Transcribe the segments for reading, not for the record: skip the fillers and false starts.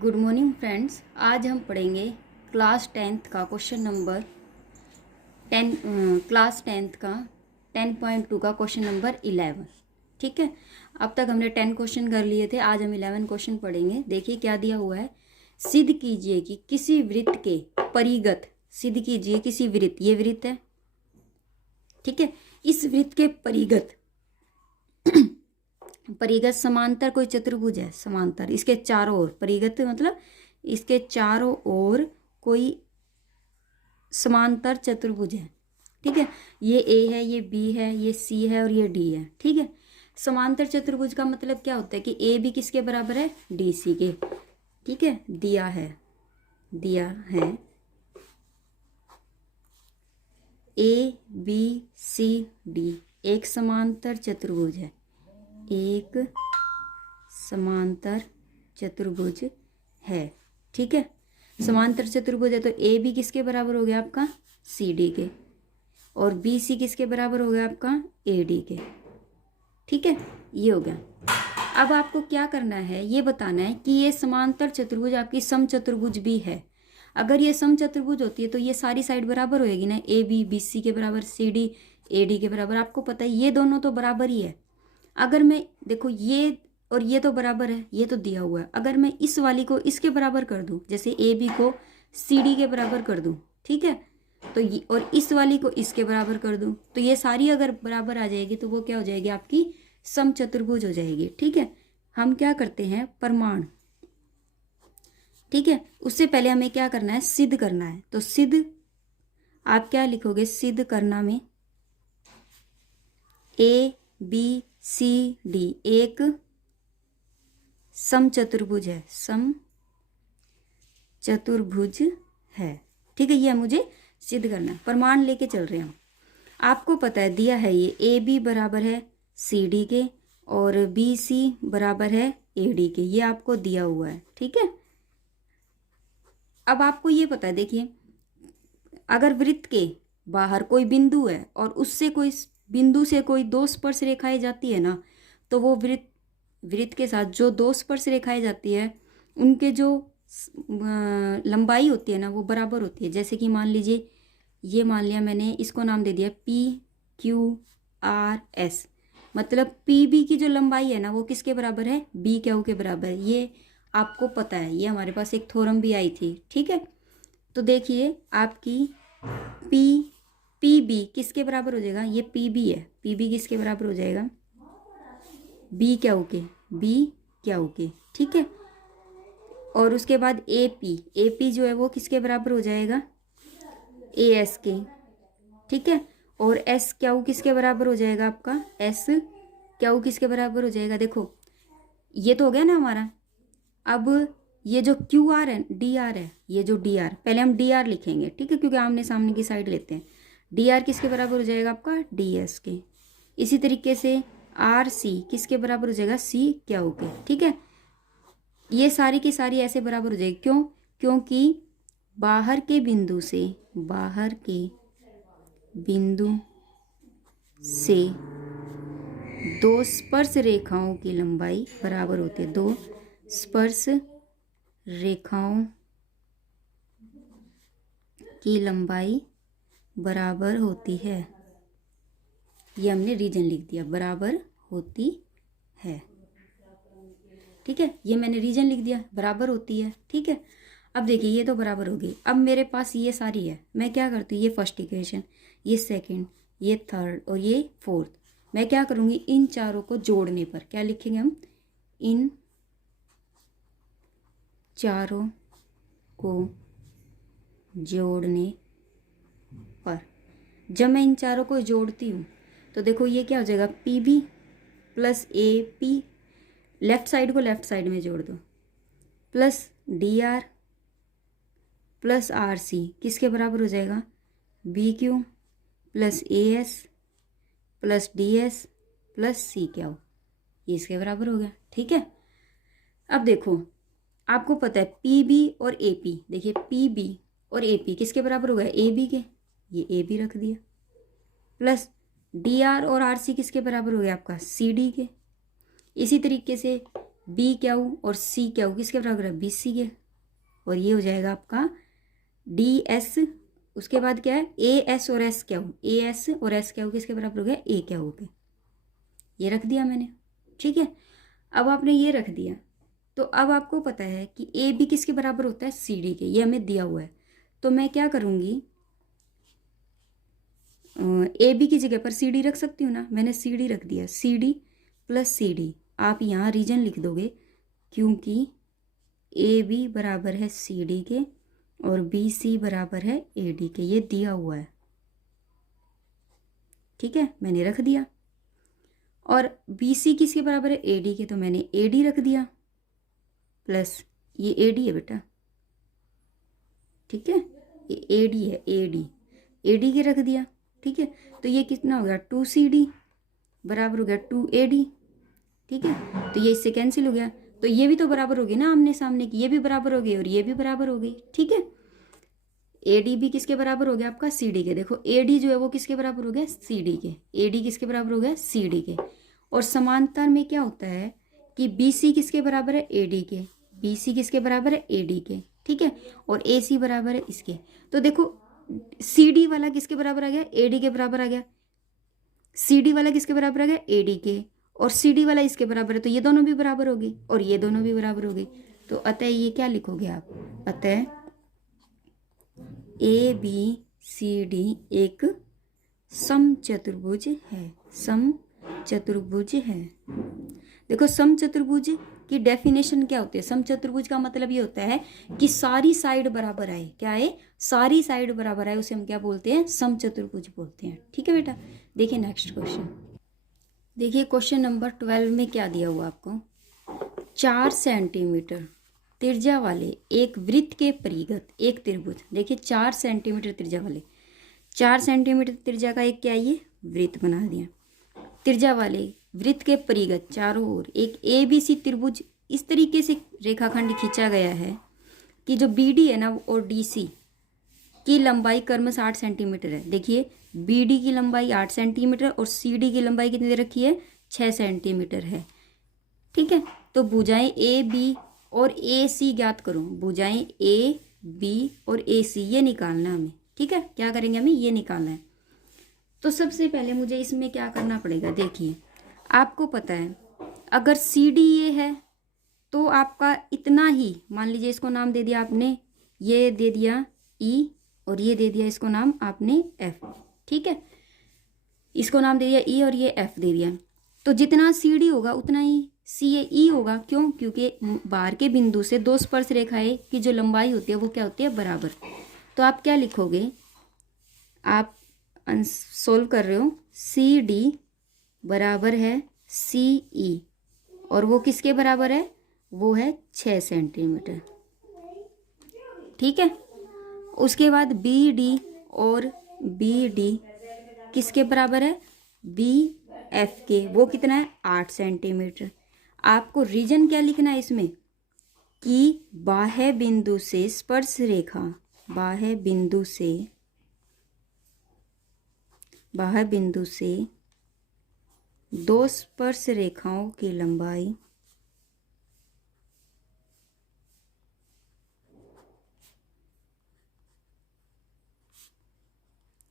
Good morning friends. आज हम पढ़ेंगे क्लास टेंथ का क्वेश्चन नंबर 10, क्लास टेंथ का 10.2 का क्वेश्चन नंबर 11। ठीक है, अब तक हमने 10 क्वेश्चन कर लिए थे, आज हम 11 क्वेश्चन पढ़ेंगे। देखिए क्या दिया हुआ है। सिद्ध कीजिए कि किसी वृत्त के परिगत, सिद्ध कीजिए किसी वृत्त, ये वृत्त है, ठीक है, इस वृत्त के परिगत परिगत समांतर कोई चतुर्भुज है, समांतर इसके चारों ओर, परिगत मतलब इसके चारों ओर कोई समांतर चतुर्भुज है। ठीक है, ये ए है, ये बी है, ये सी है और ये डी है। ठीक है, समांतर चतुर्भुज का मतलब क्या होता है कि ए बी किसके बराबर है, डी सी के। ठीक है, दिया है ए बी सी डी एक समांतर चतुर्भुज है, एक समांतर चतुर्भुज है। ठीक है, समांतर चतुर्भुज है तो ए बी किसके बराबर हो गया आपका, सी डी के, और बी सी किसके बराबर हो गया आपका, ए डी के। ठीक है, ये हो गया। अब आपको क्या करना है, ये बताना है कि ये समांतर चतुर्भुज आपकी समचतुर्भुज भी है। अगर ये समचतुर्भुज होती है तो ये सारी साइड बराबर होएगी ना, ए बी बी सी के बराबर, सी डी ए डी के बराबर। आपको पता है ये दोनों तो बराबर ही है। अगर मैं देखो ये और ये तो बराबर है, ये तो दिया हुआ है। अगर मैं इस वाली को इसके बराबर कर दूं, जैसे ए बी को सी डी के बराबर कर दूं, ठीक है, तो ये और इस वाली को इसके बराबर कर दूं, तो ये सारी अगर बराबर आ जाएगी तो वो क्या हो जाएगी, आपकी समचतुर्भुज हो जाएगी। ठीक है, हम क्या करते हैं, प्रमाण। ठीक है, उससे पहले हमें क्या करना है, सिद्ध करना है। तो सिद्ध आप क्या लिखोगे, सिद्ध करना में ए बी सी डी एक समचतुर्भुज है, समचतुर्भुज है। ठीक है, ये मुझे सिद्ध करना है, प्रमाण लेके चल रहे हैं। आपको पता है दिया है ये ए बी बराबर है सी डी के और बी सी बराबर है ए डी के, ये आपको दिया हुआ है। ठीक है, अब आपको ये पता है, देखिए अगर वृत्त के बाहर कोई बिंदु है और उससे कोई बिंदु से कोई दो स्पर्श रेखाएं जाती है ना, तो वो वृत्त के साथ जो दो स्पर्श रेखाएं जाती है उनके जो लंबाई होती है ना वो बराबर होती है। जैसे कि मान लीजिए, ये मान लिया मैंने, इसको नाम दे दिया पी क्यू आर एस, मतलब पी बी की जो लंबाई है ना वो किसके बराबर है, बी क्यू के बराबर है। ये आपको पता है, ये हमारे पास एक थ्योरम भी आई थी। ठीक है, तो देखिए आपकी पी बी किसके बराबर हो जाएगा, ये पी बी है, पी बी किसके बराबर हो जाएगा, बी क्यू के। ठीक है, और उसके बाद ए पी जो है वो किसके बराबर हो जाएगा, ए एस के। ठीक है, और एस क्यू किसके बराबर हो जाएगा, आपका एस क्यू किसके बराबर हो जाएगा, देखो ये तो हो गया ना हमारा। अब ये जो क्यू आर है, डी आर है, ये जो डी आर, पहले हम डी आर लिखेंगे, ठीक है, क्योंकि आमने सामने की साइड लेते हैं। डी आर किसके बराबर हो जाएगा आपका, डी एस के। इसी तरीके से आर सी किसके बराबर हो जाएगा, सी क्यू के। ठीक है, ये सारी की सारी ऐसे बराबर हो जाएगी, क्यों, क्योंकि बाहर के बिंदु से दो स्पर्श रेखाओं की लंबाई बराबर होती है, दो स्पर्श रेखाओं की लंबाई बराबर होती है। ये हमने रीजन लिख दिया, बराबर होती है। ठीक है, ये मैंने रीजन लिख दिया, बराबर होती है। ठीक है, अब देखिए ये तो बराबर होगी। अब मेरे पास ये सारी है, मैं क्या करती हूँ, ये फर्स्ट इक्वेशन, ये सेकंड, ये थर्ड और ये फोर्थ, मैं क्या करूँगी, इन चारों को जोड़ने पर क्या लिखेंगे हम, इन चारों को जोड़ने पर। जब मैं इन चारों को जोड़ती हूँ तो देखो ये क्या हो जाएगा, P B plus A P, left side को लेफ्ट साइड में जोड़ दो, plus D R plus R C किसके बराबर हो जाएगा, B Q plus A S plus D S plus C Q, ये इसके बराबर हो गया। ठीक है, अब देखो आपको पता है पी बी और ए पी, देखिए पी बी और ए पी किसके बराबर हो गया, ए बी के, ये ए बी रख दिया, प्लस डी आर और आर सी किसके बराबर हो गया आपका, सी डी के। इसी तरीके से बी क्यू और सी क्यू किसके बराबर है, बी सी के। और ये हो जाएगा आपका डी एस, उसके बाद क्या है ए एस और एस क्यू, ए एस और एस क्यू किसके बराबर हो गया, ए क्यू के। ये रख दिया मैंने, ठीक है। अब आपने ये रख दिया तो अब आपको पता है कि ए बी किसके बराबर होता है, सी डी के, ये हमें दिया हुआ है। तो मैं क्या करूँगी, ए बी की जगह पर सी डी रख सकती हूँ ना, मैंने सी डी रख दिया, C D plus C D. आप यहाँ रीजन लिख दोगे क्योंकि ए बी बराबर है सी डी के और बी सी बराबर है ए डी के, ये दिया हुआ है, ठीक है, मैंने रख दिया। और बी सी किसके बराबर है, ए डी के, तो मैंने ए डी रख दिया प्लस ये ए डी है बेटा, ठीक है, ये ए डी है, ए डी के रख दिया, ठीक है। तो ये कितना हो गया, 2CD बराबर हो गया 2AD, ठीक है। तो ये इससे कैंसिल हो गया, तो ये भी तो बराबर होगी ना आमने सामने की, ये भी बराबर हो गई और ये भी बराबर हो गई, ठीक है। AD भी किसके बराबर हो गया आपका, CD के। देखो AD जो है वो किसके बराबर हो गया, CD के, AD किसके बराबर हो गया, CD के। और समांतर में क्या होता है कि BC किसके बराबर है, AD के, BC किसके बराबर है, AD के, ठीक है। और AC बराबर है इसके। तो देखो CD वाला किसके बराबर आ गया, AD के बराबर आ गया, CD वाला किसके बराबर आ गया, AD के, और CD वाला इसके बराबर है, तो ये दोनों भी बराबर हो गई और ये दोनों भी बराबर हो गई। तो अतः ये क्या लिखोगे आप, अतः ABCD एक समचतुर्भुज है, समचतुर्भुज है। देखो समचतुर्भुज की डेफिनेशन क्या होती है, समचतुर्भुज का मतलब ये होता है कि सारी साइड बराबर आए, क्या है, सारी साइड बराबर आए, उसे हम क्या बोलते हैं, समचतुर्भुज बोलते हैं, ठीक है बेटा। देखिए नेक्स्ट क्वेश्चन, देखिए क्वेश्चन नंबर 12 में क्या दिया हुआ आपको, 4 सेंटीमीटर त्रिज्या वाले एक वृत्त के परिगत एक त्रिभुज। देखिए 4 सेंटीमीटर त्रिज्या वाले, 4 सेंटीमीटर त्रिज्या का एक क्या है, ये वृत्त बना दिया, त्रिज्या वाले वृत्त के परिगत चारों ओर एक ABC त्रिभुज इस तरीके से रेखाखंड खींचा गया है कि जो BD है ना और DC की लंबाई क्रमश 8 सेंटीमीटर है। देखिए BD की लंबाई 8 सेंटीमीटर और CD की लंबाई कितनी दे रखी है, 6 सेंटीमीटर है, ठीक है। तो भुजाएं AB और AC ज्ञात करो, भुजाएं AB और AC ये निकालना हमें, ठीक है। क्या करेंगे, हमें ये निकालना है। तो सबसे पहले मुझे इसमें क्या करना पड़ेगा, देखिए आपको पता है अगर CD ये है तो आपका इतना ही, मान लीजिए इसको नाम दे दिया आपने, ये दे दिया E और ये दे दिया इसको नाम आपने F, ठीक है, इसको नाम दे दिया E और ये F दे दिया। तो जितना CD होगा उतना ही CE होगा, क्यों, क्योंकि बाहर के बिंदु से दो स्पर्श रेखाएं की जो लंबाई होती है वो क्या होती है, बराबर। तो आप क्या लिखोगे, आप सोल्व कर रहे हो, CD बराबर है CE और वो किसके बराबर है, वो है 6 सेंटीमीटर, ठीक है। उसके बाद BD और BD किसके बराबर है, BF के, वो कितना है, 8 सेंटीमीटर। आपको रीजन क्या लिखना है इसमें कि बाह्य बिंदु से स्पर्श रेखा, बाह्य बिंदु से दो स्पर्श रेखाओं की लंबाई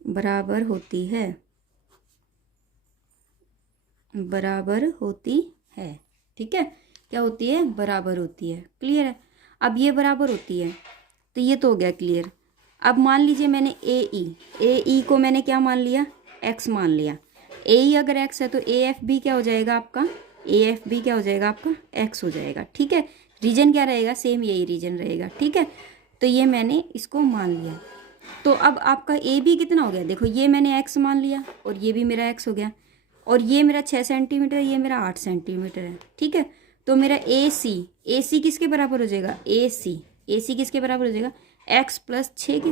बराबर होती है, बराबर होती है, ठीक है। क्या होती है, बराबर होती है, क्लियर है। अब ये बराबर होती है तो ये तो हो गया क्लियर। अब मान लीजिए मैंने AE को मैंने क्या मान लिया, X मान लिया। AE अगर X है तो AF भी क्या हो जाएगा आपका, AF भी क्या हो जाएगा आपका, X हो जाएगा, ठीक है। रीजन क्या रहेगा, सेम यही रीजन रहेगा, ठीक है। तो ये मैंने इसको मान लिया। तो अब आपका AB कितना हो गया, देखो ये मैंने X मान लिया और ये भी मेरा X हो गया, और ये मेरा 6 सेंटीमीटर है, ये मेरा 8 सेंटीमीटर है, ठीक है। तो मेरा AC किसके बराबर हो जाएगा, AC किसके बराबर हो जाएगा, X प्लस 6 के।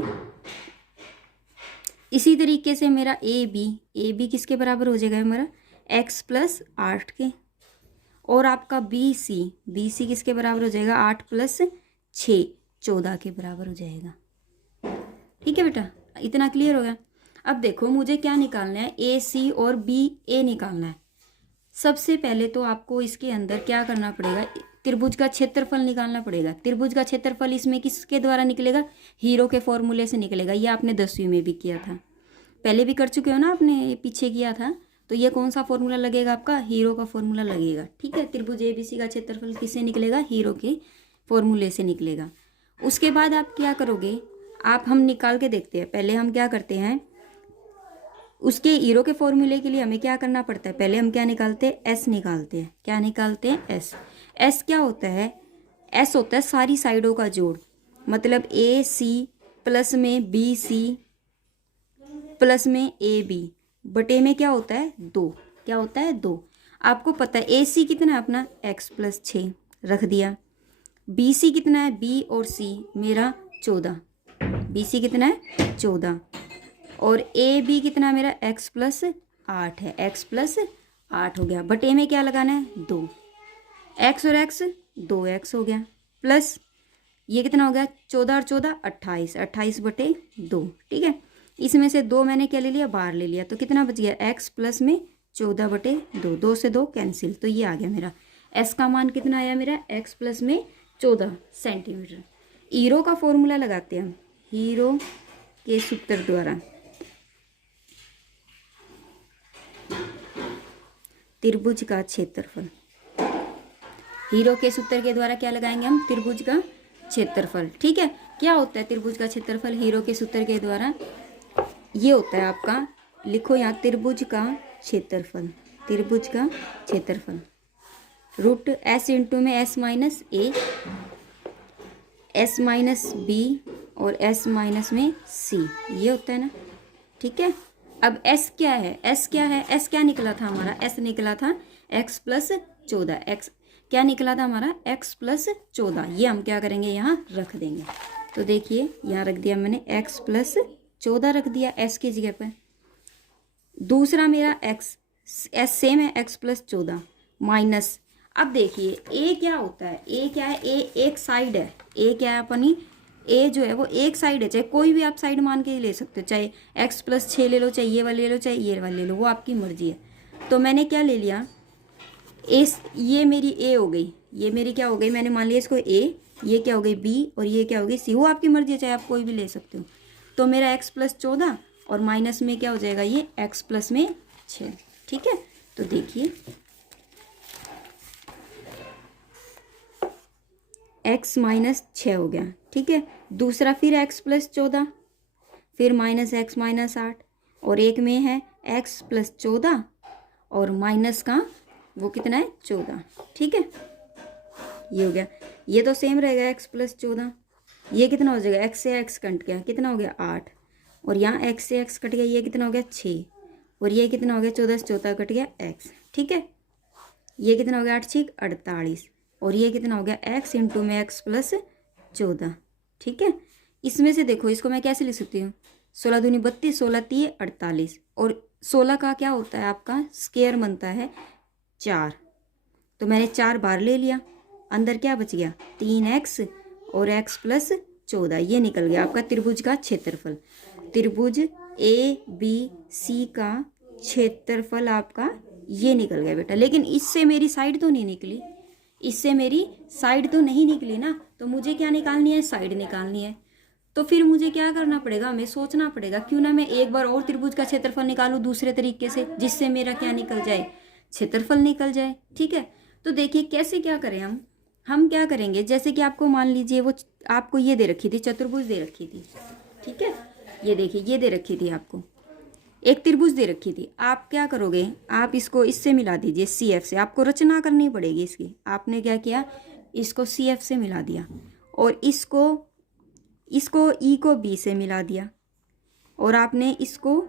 इसी तरीके से मेरा AB किसके बराबर हो जाएगा, मेरा X प्लस 8 के। और आपका BC किसके बराबर हो जाएगा, 8 प्लस 6 14 के बराबर हो जाएगा, ठीक है बेटा। इतना क्लियर हो गया। अब देखो मुझे क्या निकालना है, AC और BA निकालना है। सबसे पहले तो आपको इसके अंदर क्या करना पड़ेगा, त्रिभुज का क्षेत्रफल निकालना पड़ेगा। त्रिभुज का क्षेत्रफल इसमें किसके द्वारा निकलेगा? हीरो के फॉर्मूले से निकलेगा। ये आपने 10वीं में भी किया था, पहले भी कर चुके हो ना आपने, ये पीछे किया था। तो ये कौन सा फॉर्मूला लगेगा आपका? हीरो का फॉर्मूला लगेगा। ठीक है, त्रिभुज ABC का क्षेत्रफल किससे निकलेगा? हीरो के फॉर्मूले से निकलेगा। उसके बाद आप क्या करोगे? हम निकाल के देखते हैं। पहले हम क्या करते हैं, उसके हीरो के फॉर्मूले के लिए हमें क्या करना पड़ता है? पहले हम क्या निकालते हैं? एस निकालते हैं। क्या निकालते हैं? एस। एस क्या होता है? एस होता है सारी साइडों का जोड़, मतलब AC प्लस में BC प्लस में AB बटे में क्या होता है? 2। क्या होता है? 2। आपको पता है AC कितना है अपना? x प्लस 6 रख दिया। BC कितना है? B और C मेरा 14। BC कितना है? 14। और AB कितना मेरा? x प्लस 8 है। x प्लस 8 हो गया। बटे में क्या लगाना है? 2। x और x 2x हो गया, प्लस ये कितना हो गया? 14 और 14 28। 28 बटे 2। ठीक है, इसमें से 2 मैंने क्या ले लिया? बाहर ले लिया। तो कितना बच गया? x प्लस में 14 बटे 2। 2 से 2 कैंसिल। तो ये आ गया मेरा s का मान। कितना आया मेरा? x प्लस में 14 सेंटीमीटर। हीरो का फॉर्मूला लगाते हैं हम, हीरो के सूत्र द्वारा। त्रिभुज का क्षेत्रफल, हीरो के सूत्र के द्वारा क्या लगाएंगे हम? त्रिभुज का क्षेत्रफल। ठीक है, क्या होता है त्रिभुज का क्षेत्रफल हीरो के सूत्र के द्वारा? ये होता है आपका, लिखो यहाँ, त्रिभुज का क्षेत्रफल। त्रिभुज का क्षेत्रफल रूट S इंटू में S minus A, S minus B और S माइनस में C, ये होता है ना। ठीक है, अब S क्या है? S क्या है? S क्या निकला था हमारा? S निकला था x प्लस 14। x क्या निकला था हमारा? x plus 14। ये हम क्या करेंगे? यहाँ रख देंगे। तो देखिए यहाँ रख दिया मैंने, x प्लस 14 रख दिया S की जगह पर। दूसरा मेरा x, S सेम है, x प्लस 14 माइनस। अब देखिए A क्या होता है? A क्या है? A एक साइड है। A क्या है अपनी? A जो है वो एक साइड है, चाहे कोई भी आप साइड मान के ले सकते हो, चाहे x प्लस 6 ले लो, चाहे ये वाले ले लो, चाहे ये वाले ले लो, वो आपकी मर्जी है। तो मैंने क्या ले लिया? ये मेरी A हो गई, ये मेरी क्या हो गई? मैंने मान लिया इसको A, ये क्या हो गई? B और ये क्या हो गई? C। वो आपकी मर्जी है, चाहे आप कोई भी ले सकते हो। तो मेरा x प्लस 14 और माइनस में क्या हो जाएगा? ये x प्लस में 6। ठीक है, तो देखिए x माइनस 6 हो गया। ठीक है, दूसरा फिर x प्लस 14, फिर माइनस x माइनस 8, और एक में है x प्लस 14 और माइनस का वो कितना है? 14। ठीक है, ये हो गया। ये तो सेम रहेगा x प्लस 14। ये कितना हो जाएगा? x से x कट गया, कितना हो गया? 8। और यहाँ x से x कट गया, ये कितना हो गया? 6। और ये कितना हो गया? 14 से 14 कट गया x। ठीक है, ये कितना हो गया? 8 6 48। और ये कितना हो गया? x इंटू में x प्लस 14। ठीक है, इसमें से देखो, इसको मैं कैसे लिख सकती हूँ? 16 दूनी 32, 16 तीय 48, और 16 का क्या होता है आपका? स्क्वायर बनता है 4। तो मैंने 4 बार ले लिया, अंदर क्या बच गया? 3x और x प्लस 14। ये निकल गया आपका त्रिभुज का क्षेत्रफल। त्रिभुज ABC का क्षेत्रफल आपका ये निकल गया बेटा। लेकिन इससे मेरी साइड तो नहीं निकली, इससे मेरी साइड तो नहीं निकली ना। तो मुझे क्या निकालनी है? साइड निकालनी है। तो फिर मुझे क्या करना पड़ेगा? हमें सोचना पड़ेगा, क्यों ना मैं एक बार और त्रिभुज का क्षेत्रफल निकालूं दूसरे तरीके से, जिससे मेरा क्या निकल जाए? क्षेत्रफल निकल जाए। ठीक है, तो देखिए कैसे क्या करें हम क्या करेंगे? जैसे कि आपको मान लीजिए वो आपको ये दे रखी थी, चतुर्भुज दे रखी थी। ठीक है, ये देखिए ये दे रखी थी आपको, एक त्रिभुज दे रखी थी। आप क्या करोगे? आप इसको इससे मिला दीजिए, CF से। आपको रचना करनी पड़ेगी इसकी। आपने क्या किया? इसको CF से मिला दिया, और इसको E को B से मिला दिया, और आपने इसको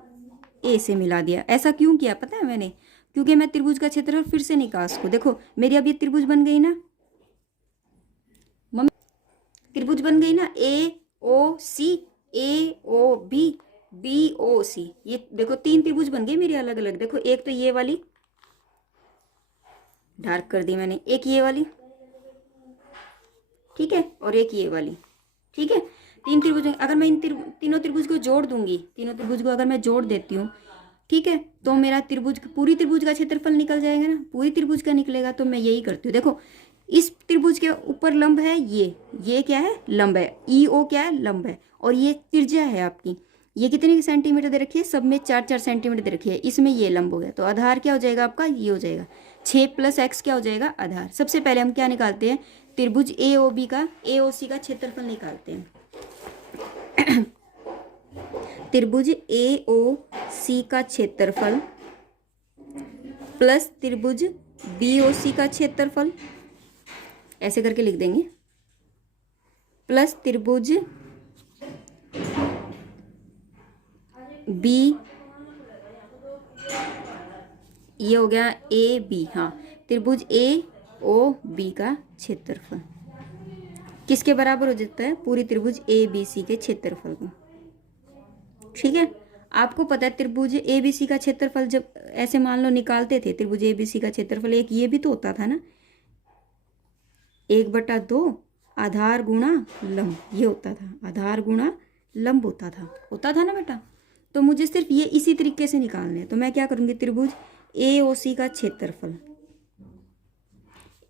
A से मिला दिया। ऐसा क्यों किया पता है मैंने? क्योंकि मैं त्रिभुज का क्षेत्रफल फिर से निकाल सकूं। देखो मेरी अब ये त्रिभुज बन गई ना मम्मी, त्रिभुज बन गई ना, AOC AOB BOC। ये देखो 3 त्रिभुज बन गए मेरी अलग अलग। देखो एक तो ये वाली डार्क कर दी मैंने, एक ये वाली, ठीक है, और एक ये वाली। ठीक है, 3 त्रिभुज। अगर मैं इन तीनों त्रिभुज को जोड़ दूंगी, तीनों त्रिभुज को अगर मैं जोड़ देती हूँ, ठीक है, तो मेरा त्रिभुज, पूरी त्रिभुज का क्षेत्रफल निकल जाएगा ना, पूरी त्रिभुज का निकलेगा। तो मैं यही करती हूँ। देखो इस त्रिभुज के ऊपर लंब है ये क्या है, लंब है, ई ओ क्या है, लंब है, और ये त्रिज्या है आपकी, ये कितने सेंटीमीटर दे रखी है, सब में 4-4 सेंटीमीटर दे रखी है, इसमें ये लंब हो गया, तो आधार क्या हो जाएगा आपका, ये हो जाएगा 6 + x क्या हो जाएगा, आधार। सबसे पहले हम क्या निकालते हैं, त्रिभुज ए ओ बी का, ए ओ सी का क्षेत्रफल निकालते हैं। त्रिभुज ए ओ सी का क्षेत्रफल प्लस त्रिभुज बी ओ सी का क्षेत्रफल, ऐसे करके लिख देंगे, प्लस त्रिभुज बी, ये हो गया ए बी, हाँ, त्रिभुज ए ओ बी का क्षेत्रफल किसके बराबर हो जाता है, पूरी त्रिभुज ए बी सी के क्षेत्रफल को। ठीक है, आपको पता है त्रिभुज ए बी सी का क्षेत्रफल जब ऐसे मान लो निकालते थे, त्रिभुज ए बी सी का क्षेत्रफल एक ये भी तो होता था ना, 1/2 आधार गुणा लंब, ये होता था, आधार गुणा लंब होता था ना बेटा। तो मुझे सिर्फ ये इसी तरीके से निकालने हैं, तो मैं क्या करूँगी, त्रिभुज ए ओ सी का क्षेत्रफल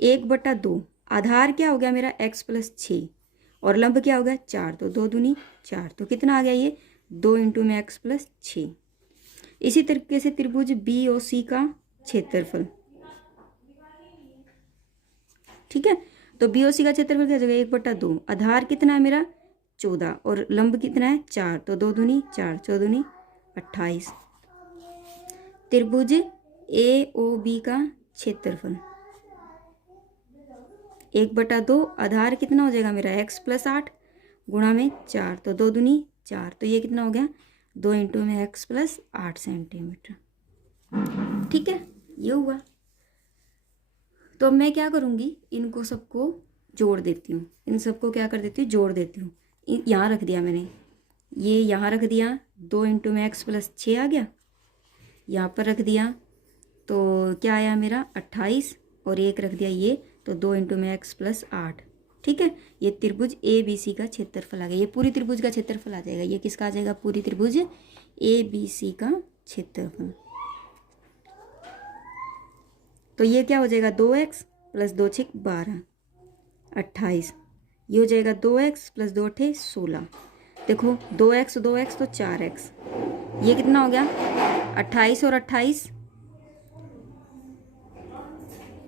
1/2, आधार क्या हो गया मेरा x + 6 और लंब क्या हो गया 4, तो 2 दूनी 4, तो कितना आ गया ये 2 × में x + 6। इसी तरीके से त्रिभुज बी ओ सी का क्षेत्रफल, ठीक है, तो बी ओ सी का क्षेत्रफल क्या हो जाएगा 1/2, आधार कितना है मेरा 14 और लंब कितना है 4, तो 2 दूनी 4, 4 दूनी 28। त्रिभुज ए ओ बी का क्षेत्रफल 1/2, आधार कितना हो जाएगा मेरा x + 8 गुणा में 4, तो 2 दूनी 4, तो ये कितना हो गया 2 × में x + 8 सेंटीमीटर। ठीक है, ये हुआ। तो अब मैं क्या करूँगी, इनको सबको जोड़ देती हूँ, इन सबको क्या कर देती हूँ, जोड़ देती हूँ। यहाँ रख दिया मैंने, ये यहाँ रख दिया, 2 × में x + 6 आ गया, यहाँ पर रख दिया तो क्या आया मेरा 28, और एक रख दिया ये, तो 2 × में x + 8। ठीक है, ये त्रिभुज ए बी सी का क्षेत्रफल आ गया, ये पूरी त्रिभुज का क्षेत्रफल आ जाएगा, ये किसका आ जाएगा, पूरी त्रिभुज ए बी सी का क्षेत्रफल। तो ये क्या हो जाएगा 2x + 2 × 12 28, ये हो जाएगा 2x + 2 × 16। देखो 2x 2x तो 4x, ये कितना हो गया 28 और 28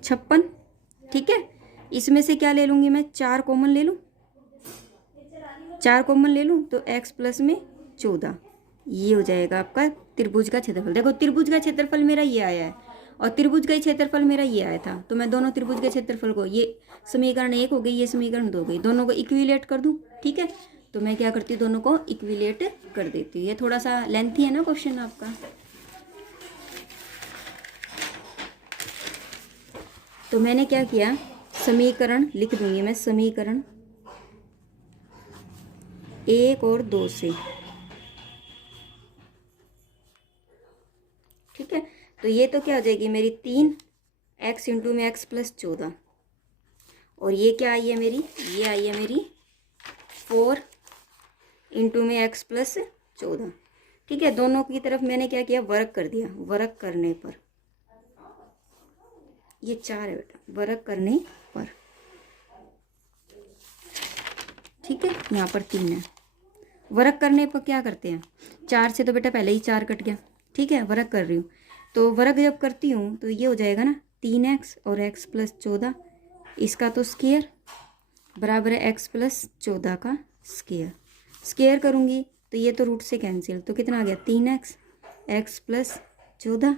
56। ठीक है, इसमें से क्या ले लूँगी मैं, 4 कॉमन ले लूँ, 4 कॉमन ले लूँ, तो x + में 14, ये हो जाएगा आपका त्रिभुज का क्षेत्रफल। देखो त्रिभुज का क्षेत्रफल मेरा ये आया है और त्रिभुज का क्षेत्रफल मेरा ये आया था, तो मैं दोनों त्रिभुज के क्षेत्रफल को, ये समीकरण 1 हो गई, ये समीकरण 2 हो गई, दोनों को इक्विलेट कर दूँ। ठीक है, तो मैं क्या करती हूँ, दोनों को इक्विलेट कर देती हूँ। ये थोड़ा सा लेंथी है ना क्वेश्चन आपका। तो मैंने क्या किया, समीकरण लिख दूंगी मैं, समीकरण 1 और 2 से। ठीक है, तो ये तो क्या हो जाएगी मेरी 3x × में x + 14, और ये क्या आई है मेरी, ये आई है मेरी 4 × में x + 14। ठीक है, दोनों की तरफ मैंने क्या किया, वर्ग कर दिया, वर्ग करने पर ये 4 है बेटा, वर्ग करने पर। ठीक है, यहाँ पर 3 है, वर्ग करने पर क्या करते हैं, 4 से तो बेटा पहले ही 4 कट गया। ठीक है, वर्ग कर रही हूँ, तो वर्ग जब करती हूँ तो ये हो जाएगा ना 3x और x + 14, इसका तो स्क्वायर बराबर है x + 14 का स्क्वायर। स्क्वायर करूँगी तो ये तो रूट से कैंसिल, तो कितना आ गया 3x, x + 14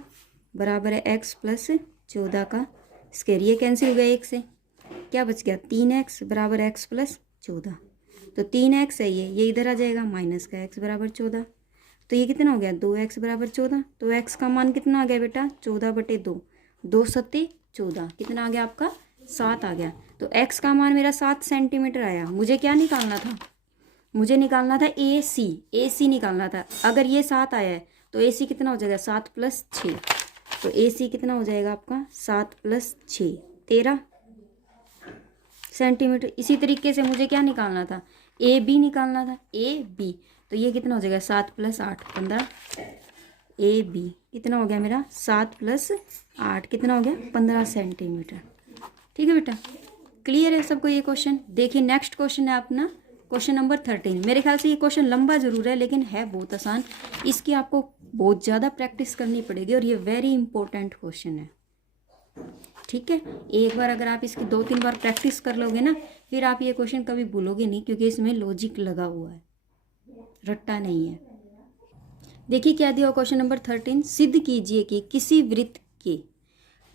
बराबर है x + 14 का स्क्वायर, ये कैंसिल हो गया, एक से क्या बच गया 3x बराबर x + 14, तो 3x है ये इधर आ जाएगा, माइनस का x बराबर 14, तो ये कितना हो गया 2x बराबर 14। तो x का मान कितना आ गया बेटा 14/2, 2 × 7 = 14, कितना आ गया आपका 7 आ गया। तो x का मान मेरा 7 सेंटीमीटर आया। मुझे क्या निकालना था, मुझे निकालना था AC निकालना था। अगर ये 7 आया है तो AC कितना हो जाएगा 7 + 6, तो AC कितना हो जाएगा आपका 7 + 6 13 सेंटीमीटर। इसी तरीके से मुझे क्या निकालना था, AB निकालना था, AB, तो ये कितना हो जाएगा 7 + 8 15, AB कितना हो गया मेरा 7 + 8 कितना हो गया 15 सेंटीमीटर। ठीक है बेटा, क्लियर है सबको ये क्वेश्चन? देखिए नेक्स्ट क्वेश्चन है अपना क्वेश्चन नंबर 13। मेरे ख्याल से ये क्वेश्चन लंबा जरूर है लेकिन है बहुत आसान। इसकी आपको बहुत ज़्यादा प्रैक्टिस करनी पड़ेगी और ये वेरी इंपॉर्टेंट क्वेश्चन है, ठीक है। एक बार अगर आप इसकी 2-3 बार प्रैक्टिस कर लोगे ना, फिर आप ये क्वेश्चन कभी भूलोगे नहीं, क्योंकि इसमें लॉजिक लगा हुआ है, रट्टा नहीं है। देखिए क्या दिया क्वेश्चन नंबर 13। सिद्ध कीजिए कि किसी वृत्त के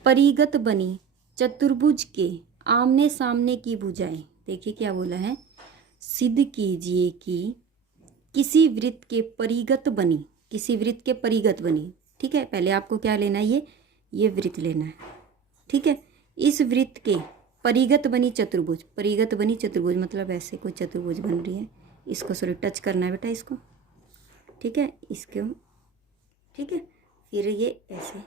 परिगत बनी चतुर्भुज के आमने सामने की भुजाएं। देखिए क्या बोला है, सिद्ध कीजिए कि किसी वृत्त के परिगत बनी, किसी वृत्त के परिगत बनी, ठीक है। पहले आपको क्या लेना है, ये वृत्त लेना है, ठीक है। इस वृत्त के परिगत बनी चतुर्भुज, परिगत बनी चतुर्भुज मतलब ऐसे कोई चतुर्भुज बन रही है, इसको सॉरी टच करना है बेटा इसको, ठीक है, इसको, ठीक है। फिर ये ऐसे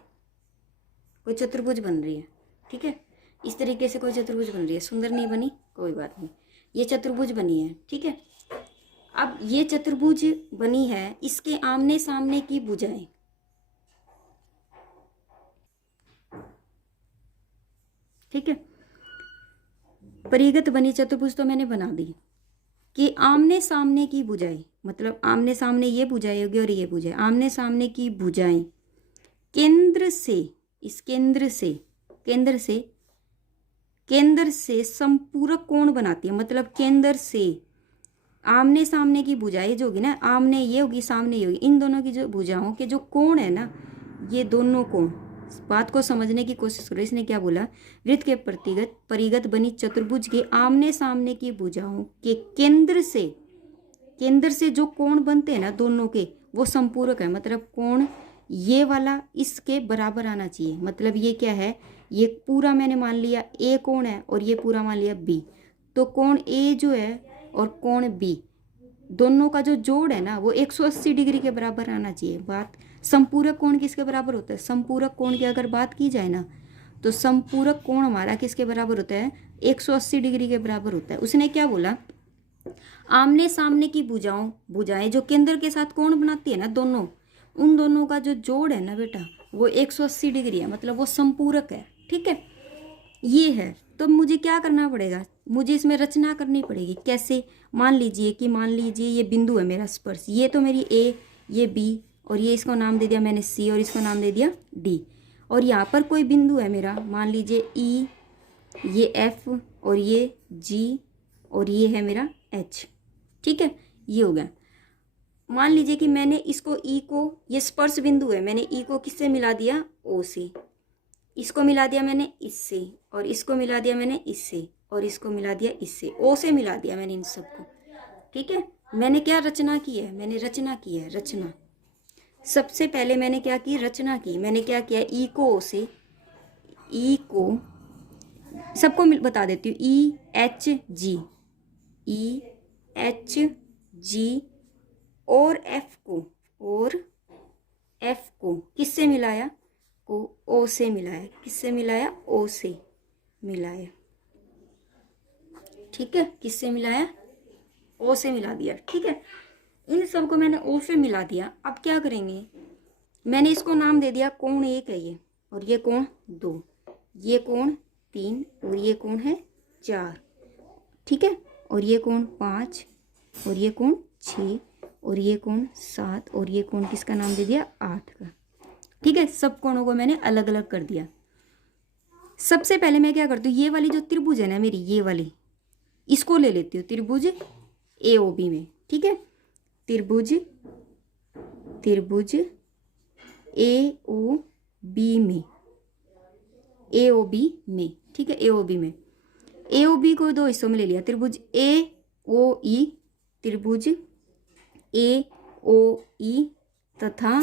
कोई चतुर्भुज बन रही है, ठीक है। इस तरीके से कोई चतुर्भुज बन रही है, सुंदर नहीं बनी, कोई बात नहीं, ये चतुर्भुज बनी है, ठीक है। अब ये चतुर्भुज बनी है, इसके आमने सामने की भुजाएं, ठीक है। परिगत बनी चतुर्भुज तो मैंने बना दी कि आमने सामने की भुजाएं, मतलब आमने सामने ये भुजाएं होगी और ये भुजाएं, आमने सामने की भुजाएं केंद्र से, इस केंद्र से, केंद्र से संपूरक कोण बनाती है। मतलब केंद्र से आमने सामने की भुजाएं जो होगी ना, आमने ये होगी सामने ये होगी, इन दोनों की जो भुजाओं के जो कोण है ना, ये दोनों कोण, बात को समझने की कोशिश करो। इसने क्या बोला, वृत्त के परिगत बनी चतुर्भुज के आमने सामने की भुजाओं के केंद्र से जो कोण बनते हैं ना दोनों के, वो संपूरक है। मतलब कोण ये वाला इसके बराबर आना चाहिए। मतलब ये क्या है, ये पूरा मैंने मान लिया ए कोण है और ये पूरा मान लिया बी, तो कोण ए जो है और कोण बी दोनों का जो जोड़ है ना, वो 180 डिग्री के बराबर आना चाहिए। बात संपूरक कोण किसके बराबर होता है, संपूरक कोण की अगर बात की जाए ना, तो संपूरक कोण हमारा किसके बराबर होता है, 180 डिग्री के बराबर होता है। उसने क्या बोला, आमने सामने की भुजाएं जो केंद्र के साथ कोण बनाती है ना दोनों, उन दोनों का जो जोड़ है ना बेटा, वो 180 डिग्री है, मतलब वो संपूरक है, ठीक है। ये है, तो मुझे क्या करना पड़ेगा, मुझे इसमें रचना करनी पड़ेगी। कैसे, मान लीजिए ये बिंदु है मेरा स्पर्श, ये तो मेरी ए, ये बी, और ये इसको नाम दे दिया मैंने सी, और इसको नाम दे दिया डी। और यहाँ पर कोई बिंदु है मेरा, मान लीजिए ई, ये एफ, और ये जी, और ये है मेरा एच, ठीक है। ये हो गया। मान लीजिए कि मैंने इसको ई को, ये स्पर्श बिंदु है, मैंने ई को किससे मिला दिया, ओ से, इसको मिला दिया मैंने इससे, और इसको मिला दिया मैंने इससे, और इसको मिला दिया इससे, ओ से मिला दिया मैंने इन सबको, ठीक है। मैंने क्या रचना की है, मैंने रचना की है, रचना। सबसे पहले मैंने क्या की, रचना की। मैंने क्या किया, ई को ओ से, ई को सबको बता देती हूँ, E H G, E H G, और एफ को किससे मिलाया, को ओ से मिलाया, किससे मिलाया, ओ से मिलाया, ठीक है। किससे मिलाया, ओ से मिला दिया, ठीक है। इन सबको मैंने ओ से मिला दिया। अब क्या करेंगे, मैंने इसको नाम दे दिया कोण एक है ये, और ये कोण 2, ये कोण 3, और ये कोण है 4, ठीक है। और ये कोण 5, और ये कोण 6, और ये कोण 7, और ये कोण किसका नाम दे दिया, 8 का, ठीक है। सब कोणों को मैंने अलग अलग कर दिया। सबसे पहले मैं क्या करती हूँ, ये वाली जो त्रिभुज है ना मेरी, ये वाली, इसको ले लेती हूँ त्रिभुज ए ओ बी में, ठीक है। त्रिभुज ए ओ बी में, ए ओ बी में, ठीक है। ए ओ बी में, ए ओ बी को 2 हिस्सों में ले लिया, त्रिभुज ए ओ ई, त्रिभुज ए ओ ई, तथा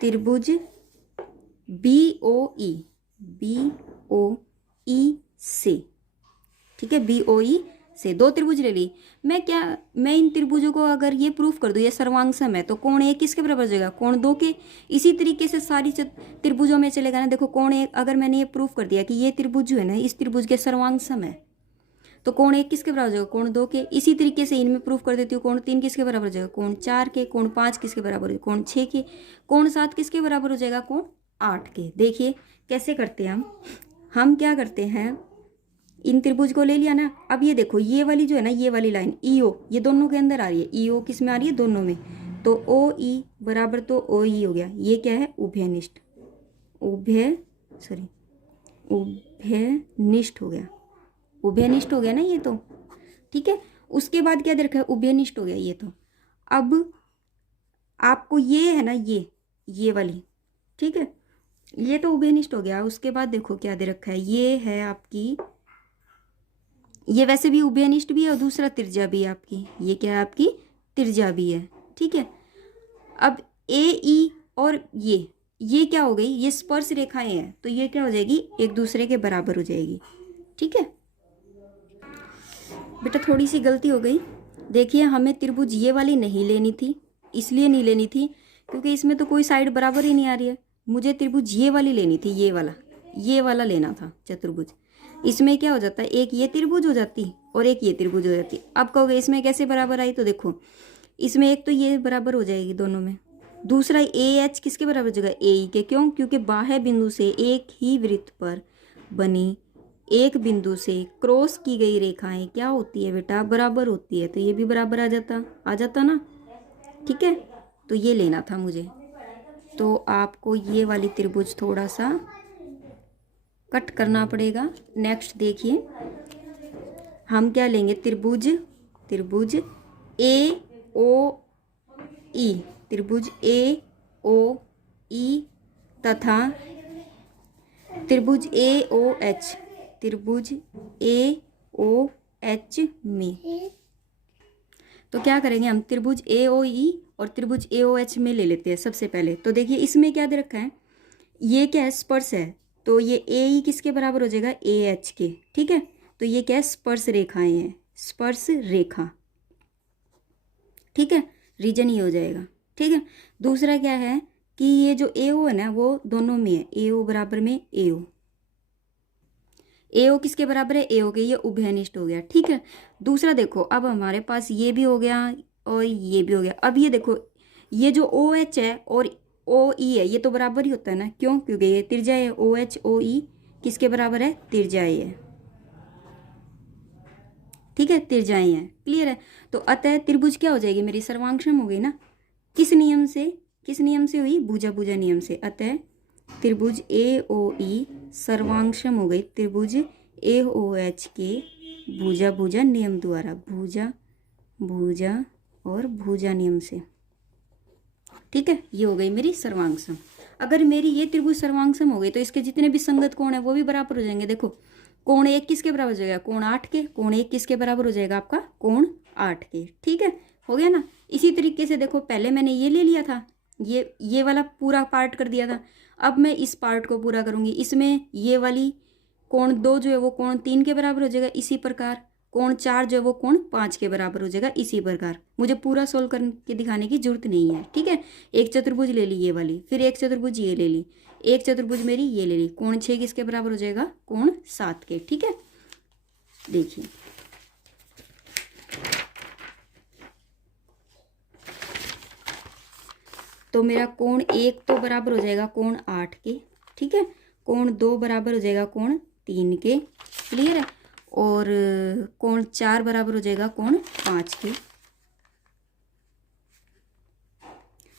त्रिभुज बी ओ ई से, ठीक है। बी ओ ई से 2 त्रिभुज ले ली। मैं इन त्रिभुजों को अगर ये प्रूफ कर दूँ ये सर्वांग सम है, तो कोण एक किसके बराबर हो जाएगा, कोण 2 के। इसी तरीके से सारी त्रिभुजों में चलेगा ना। देखो कोण एक, अगर मैंने ये प्रूफ कर दिया कि ये त्रिभुज जो है ना, इस त्रिभुज के सर्वांग सम है, तो कोण 1 किसके बराबर हो जाएगा, कोण 2 के। इसी तरीके से इनमें प्रूफ कर देती हूँ, कोण 3 किसके बराबर हो जाएगा, कोण 4 के। कोण 5 किसके बराबर हो जाएगा, कोण 6 के। कोण 7 किसके बराबर हो जाएगा, कोण 8 के। देखिए कैसे करते हैं हम क्या करते हैं, इन त्रिभुज को ले लिया ना। अब ये देखो ये वाली जो है ना, ये वाली लाइन ईओ, ये दोनों के अंदर आ रही है। ईओ किस में आ रही है? दोनों में। तो ओ ई बराबर तो ओ ई हो गया। ये क्या है? उभयनिष्ठ। उभयनिष्ठ हो गया। उभयनिष्ठ हो गया ना ये तो, ठीक है। उसके बाद क्या दे रखा है? उभयनिष्ठ हो गया ये तो। अब आपको ये है ना, ये वाली, ठीक है, ये तो उभयनिष्ठ हो गया। उसके बाद देखो क्या दे रखा है, ये है आपकी, ये वैसे भी उभयनिष्ठ भी है और दूसरा त्रिज्या भी है आपकी। ये क्या है? आपकी त्रिज्या भी है, ठीक है। अब ए ई और ये क्या हो गई? ये स्पर्श रेखाएं हैं, तो ये क्या हो जाएगी? एक दूसरे के बराबर हो जाएगी, ठीक है। बेटा थोड़ी सी गलती हो गई। देखिए हमें त्रिभुज ये वाली नहीं लेनी थी, इसलिए नहीं लेनी थी क्योंकि इसमें तो कोई साइड बराबर ही नहीं आ रही है। मुझे त्रिभुज ये वाली लेनी थी, ये वाला लेना था चतुर्भुज। इसमें क्या हो जाता है? एक ये त्रिभुज हो जाती और एक ये त्रिभुज हो जाती। अब कहोगे इसमें कैसे बराबर आई? तो देखो इसमें एक तो ये बराबर हो जाएगी दोनों में, दूसरा ए एच किसके बराबर हो जाएगा? ए ई के। क्यों? क्योंकि बाह्य बिंदु से एक ही वृत्त पर बनी एक बिंदु से क्रॉस की गई रेखाएं क्या होती है बेटा? बराबर होती है। तो ये भी बराबर आ जाता ना, ठीक है। तो ये लेना था मुझे। तो आपको ये वाली त्रिभुज थोड़ा सा कट करना पड़ेगा। नेक्स्ट देखिए हम क्या लेंगे? त्रिभुज ए ओ ई, त्रिभुज ए ओ ई तथा त्रिभुज ए ओ एच, त्रिभुज ए ओ एच में। तो क्या करेंगे हम? त्रिभुज ए ओ ई और त्रिभुज ए ओ एच में ले लेते हैं सबसे पहले। तो देखिए इसमें क्या दे रखा है? ये क्या है? स्पर्श है। तो ये ए ई किसके बराबर हो जाएगा? ए एच के, ठीक है। तो ये क्या है? स्पर्श रेखाएं हैं, स्पर्श रेखा, ठीक है। रीजन ये हो जाएगा, ठीक है। दूसरा क्या है कि ये जो ए ओ है ना वो दोनों में है। ए ओ बराबर में ए ओ किसके बराबर है? ए ओ के। ये उभयनिष्ठ हो गया, ठीक है। दूसरा देखो अब हमारे पास ये भी हो गया और ये भी हो गया। अब ये देखो ये जो ओ एच है और ओ ई है ये तो बराबर ही होता है ना। क्यों? क्योंकि ये त्रिज्या है। ओ एच ओ ई किसके बराबर है? त्रिज्याएं है, ठीक है, त्रिज्याएं हैं। क्लियर है। तो अतः त्रिभुज क्या हो जाएगी मेरी? सर्वांगसम हो गई ना। किस नियम से हुई? भुजा नियम से। अतः त्रिभुज ए ओ ई सर्वांगसम हो गई त्रिभुज ए ओ एच के भुजा नियम द्वारा, भुजा और भुजा नियम से, ठीक है। ये हो गई मेरी सर्वांगसम। अगर मेरी ये त्रिभुज सर्वांगसम हो गई तो इसके जितने भी संगत कोण है वो भी बराबर हो जाएंगे। देखो कोण एक किसके बराबर हो जाएगा? कोण 8 के। कोण एक किसके बराबर हो जाएगा? आपका कोण 8 के, ठीक है। हो गया ना। इसी तरीके से देखो पहले मैंने ये ले लिया था, ये वाला पूरा पार्ट कर दिया था। अब मैं इस पार्ट को पूरा करूंगी। इसमें ये वाली कोण 2 जो है वो कोण 3 के बराबर हो जाएगा। इसी प्रकार कोण 4 जो है वो कोण 5 के बराबर हो जाएगा। इसी प्रकार मुझे पूरा सोल्व करके दिखाने की जरूरत नहीं है, ठीक है। एक चतुर्भुज ले ली ये वाली, फिर एक चतुर्भुज ये ले ली, एक चतुर्भुज मेरी ये ले ली। कोण 6 किसके बराबर हो जाएगा? कोण 7 के, ठीक है। देखिए तो मेरा कोण 1 तो बराबर हो जाएगा कोण 8 के, ठीक है। कोण 2 बराबर हो जाएगा कोण 3 के, क्लियर है। और कोण 4 बराबर हो जाएगा कोण 5 के,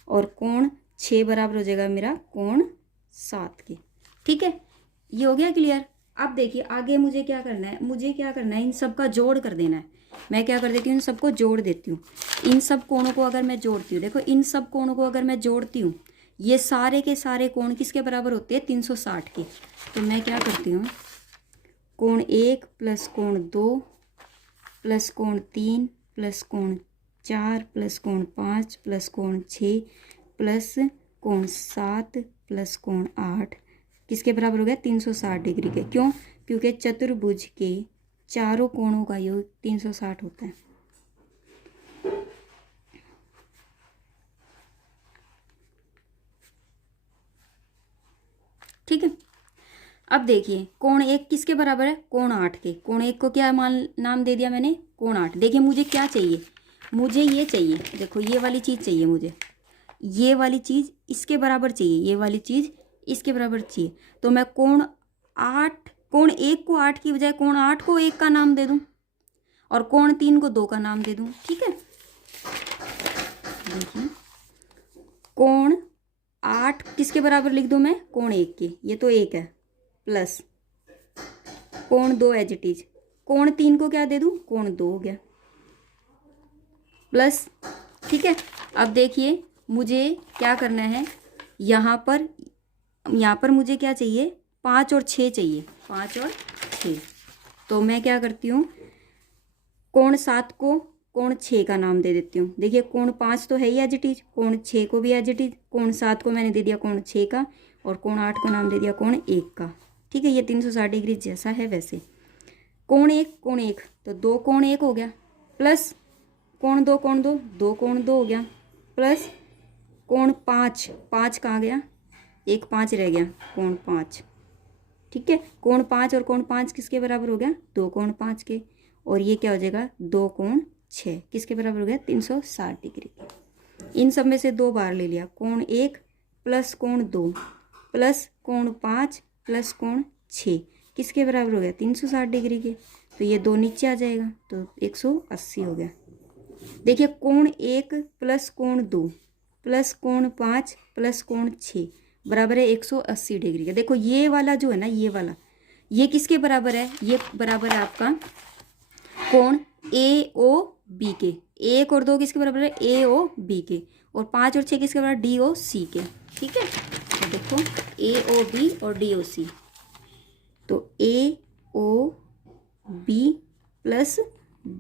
और कोण 6 बराबर हो जाएगा मेरा कोण 7 के, ठीक है। ये हो गया क्लियर। अब देखिए आगे मुझे क्या करना है? इन सब का जोड़ कर देना है। मैं क्या कर देती हूँ? इन सबको जोड़ देती हूँ। इन सब कोणों को अगर मैं जोड़ती हूँ, देखो इन सब कोणों को अगर मैं जोड़ती हूँ, ये सारे के सारे कोण किसके बराबर होते हैं? 360 के। तो मैं क्या करती हूँ? कोण 1 प्लस कोण 2 प्लस कोण 3 प्लस कोण 4 प्लस कोण 5 प्लस कोण 6 प्लस कोण 7 प्लस कोण 8 किसके बराबर हो गया? 360 डिग्री के। क्यों? क्योंकि चतुर्भुज के चारों कोणों का योग 360 होता है। ठीक है। अब देखिए कोण 1 किसके बराबर है? कोण 8 के। कोण 1 को क्या नाम दे दिया मैंने? कोण 8। देखिए मुझे क्या चाहिए? मुझे ये चाहिए, देखो ये वाली चीज़ चाहिए मुझे, ये वाली चीज़ इसके बराबर चाहिए, ये वाली चीज़ इसके बराबर चाहिए। तो मैं कोण कोण 1 को 8 की बजाय कोण 8 को 1 का नाम दे दूं और कोण 3 को 2 का नाम दे दूं। ठीक है, देखिए कोण 8 किसके बराबर लिख दूं मैं, कोण 1 के, ये तो 1 है, प्लस कोण 2 एज इट इज, कोण 3 को क्या दे दूं, कोण 2 हो गया, प्लस। ठीक है, अब देखिए मुझे क्या करना है, यहाँ पर मुझे क्या चाहिए, 5 और 6 चाहिए, 5 और 6। तो मैं क्या करती हूँ, कोण 7 को कोण 6 का नाम दे देती हूँ। देखिए कोण 5 तो है ही एज इट इज, कोण 6 को भी एज इट इज, कोण 7 को मैंने दे दिया कोण 6 का, और कोण 8 को नाम दे दिया कोण 1 का। ठीक है, ये 360 डिग्री जैसा है वैसे। कोण 1 तो 2 कोण 1 हो गया, प्लस कोण 2 2 कोण 2 हो गया, प्लस कोण 5 कहाँ गया, एक 5 रह गया, कोण 5। ठीक है, कोण 5 और कोण 5 किसके बराबर हो गया, 2 कोण 5 के, और ये क्या हो जाएगा, 2 कोण 6 किसके बराबर हो गया, 360 डिग्री के। इन सब में से 2 बार ले लिया, कोण 1 प्लस कोण 2 प्लस कोण 5 प्लस कोण 6 किसके बराबर हो गया, 360 डिग्री के। तो ये 2 नीचे आ जाएगा, तो 180 हो गया। देखिए कोण 1 प्लस कोण 2 प्लस कोण 5 प्लस कोण 6 बराबर है 180 डिग्री का। देखो ये वाला जो है ना, ये वाला, ये किसके बराबर है, ये बराबर है आपका कोण AOB के। 1 और 2 किसके बराबर है, AOB के, और 5 और 6 किसके बराबर, DOC के। ठीक है, तो देखो AOB और DOC, तो AOB प्लस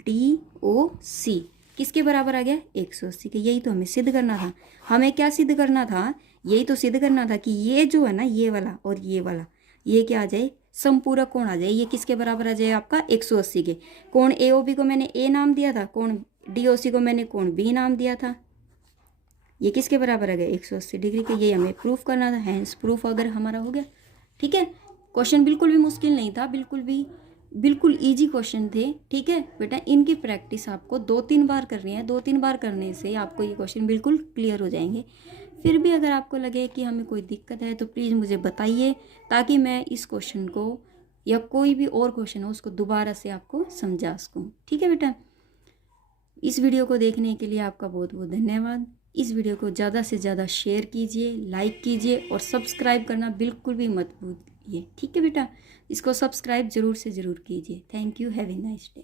DOC किसके बराबर आ गया, 180 के। यही तो हमें सिद्ध करना था। हमें क्या सिद्ध करना था, यही तो सिद्ध करना था कि ये जो है ना, ये वाला और ये वाला, ये क्या आ जाए, समपूरक कोण आ जाए। ये किसके बराबर आ जाए आपका, 180 के। कोण AOB को मैंने A नाम दिया था, कोण DOC को मैंने कोण B नाम दिया था। ये किसके बराबर आ गया, 180 डिग्री के। ये हमें प्रूफ करना था, हैंस प्रूफ अगर हमारा हो गया। ठीक है, क्वेश्चन बिल्कुल भी मुश्किल नहीं था, बिल्कुल इजी क्वेश्चन थे। ठीक है बेटा, इनकी प्रैक्टिस आपको 2-3 बार करनी है। 2-3 बार करने से आपको ये क्वेश्चन बिल्कुल क्लियर हो जाएंगे। फिर भी अगर आपको लगे कि हमें कोई दिक्कत है तो प्लीज़ मुझे बताइए, ताकि मैं इस क्वेश्चन को या कोई भी और क्वेश्चन हो उसको दोबारा से आपको समझा सकूँ। ठीक है बेटा, इस वीडियो को देखने के लिए आपका बहुत बहुत धन्यवाद। इस वीडियो को ज़्यादा से ज़्यादा शेयर कीजिए, लाइक कीजिए, और सब्सक्राइब करना बिल्कुल भी मत भूलिए। ठीक है बेटा, इसको सब्सक्राइब ज़रूर से ज़रूर कीजिए। Thank you, have a nice day.